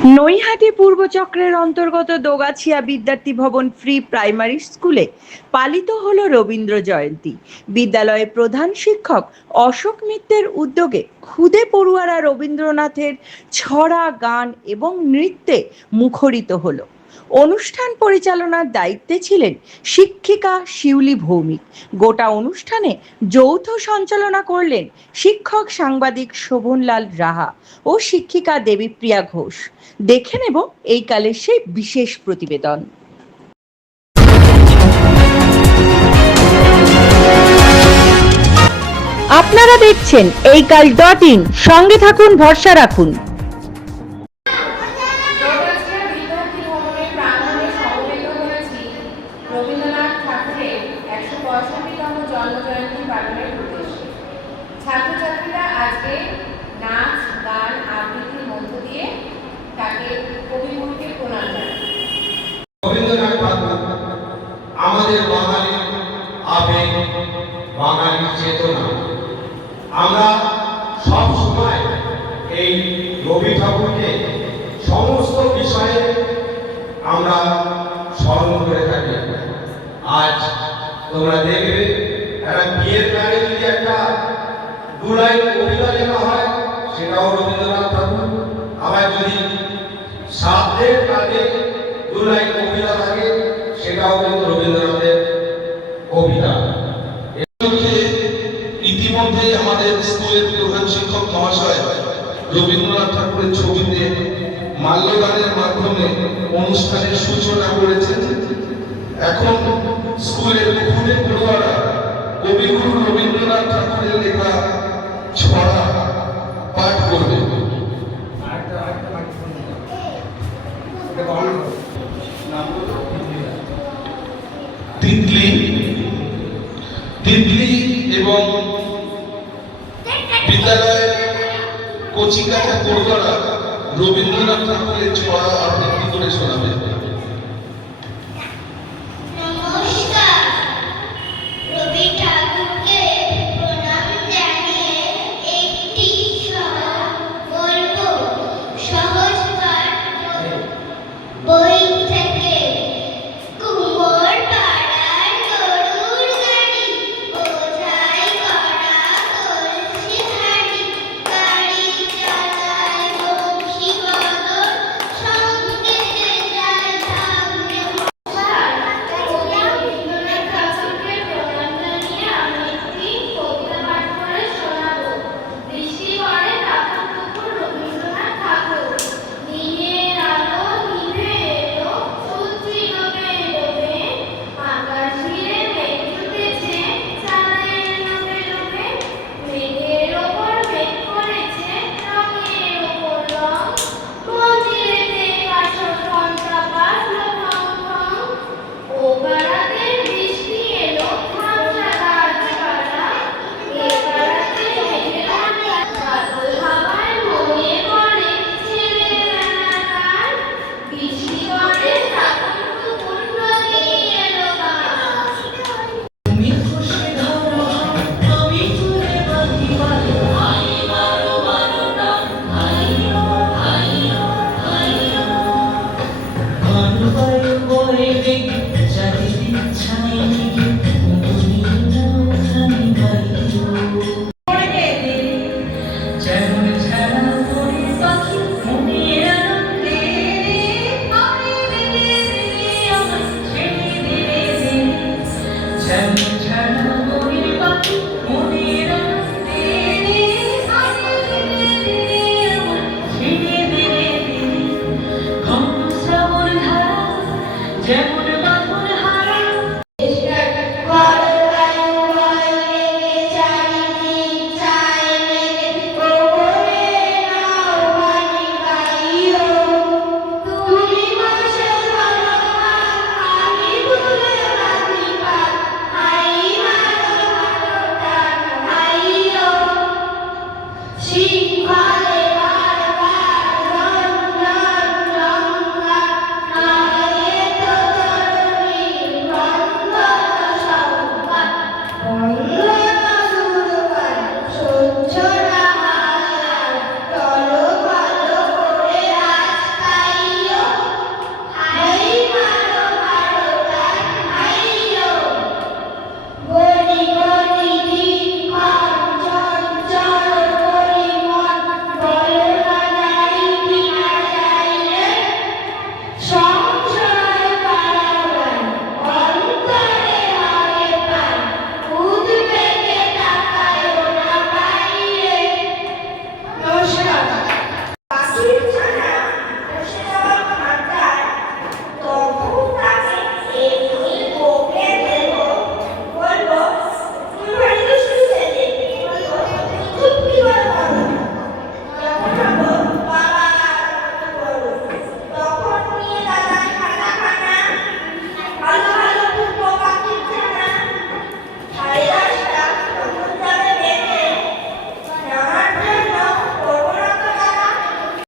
নৈহাটি পূর্বচক্রের অন্তর্গত দোগাছিয়া বিদ্যার্থী ভবন free primary স্কুলে পালিত হলো রবীন্দ্র জয়ন্তী। বিদ্যালয়ের প্রধান শিক্ষক অশোক মিত্রের উদ্যোগে খুদে পড়ুয়ারা রবীন্দ্রনাথের ছড়া, গান এবং নৃত্যে মুখরিত হলো। অনুষ্ঠান পরিচালনার দায়িত্বে ছিলেন শিক্ষিকা শিউলি ভৌমিক। গোটা অনুষ্ঠানে যৌথ সঞ্চালনা করলেন শিক্ষক সাংবাদিক শোভনলাল রাহা ও শিক্ষিকা দেবীপ্রিয়া ঘোষ। দেখে নেব এই কালের সেই বিশেষ প্রতিবেদন। আপনারা দেখছেন এইকাল.in, সঙ্গে থাকুন, ভরসা রাখুন। রবীন্দ্রনাথ ঠাকুরের ১৬৫তম জন্মজয়ন্তী পালনের উদ্দেশ্যে ছাত্রছাত্রীরা আজকে নাচ, গান, আবৃত্তির মধ্য দিয়ে তাকে কবিগুরুকে প্রণাম জানায়। রবীন্দ্রনাথ ঠাকুর আমাদের বাঙালি আবেগ, বাঙালি চেতনা। আমরা সব সময় এই রবি ঠাকুরকে সমস্ত বিষয়ে আমরা স্মরণ করে থাকি। আজ তোমরা দেখবে একটা বিয়ের গানে যদি একটা দুলাই কবিতা লেখা হয়, সেটাও রবীন্দ্রনাথ ঠাকুর। আবার যদি শ্রাদ্ধের কাজে দুলাই কবিতা থাকে, সেটাও কিন্তু রবীন্দ্রনাথের কবিতা। ইতিমধ্যে আমাদের স্কুলের প্রধান শিক্ষক মহাশয় রবীন্দ্রনাথ ঠাকুরের ছবিতে মাল্যদানের মাধ্যমে অনুষ্ঠানের সূচনা করেছেন। এখন স্কুলের খুদে পড়ুয়ারা কবিগুরু রবীন্দ্রনাথ ঠাকুরের লেখা ছড়া পাঠ করবে। তিতলি তিতলি এবং বিদ্যালয়ের কচিকাঁচা পড়ুয়ারা রবীন্দ্রনাথ ঠাকুরের ছড়া আবৃত্তি করে শোনাবে।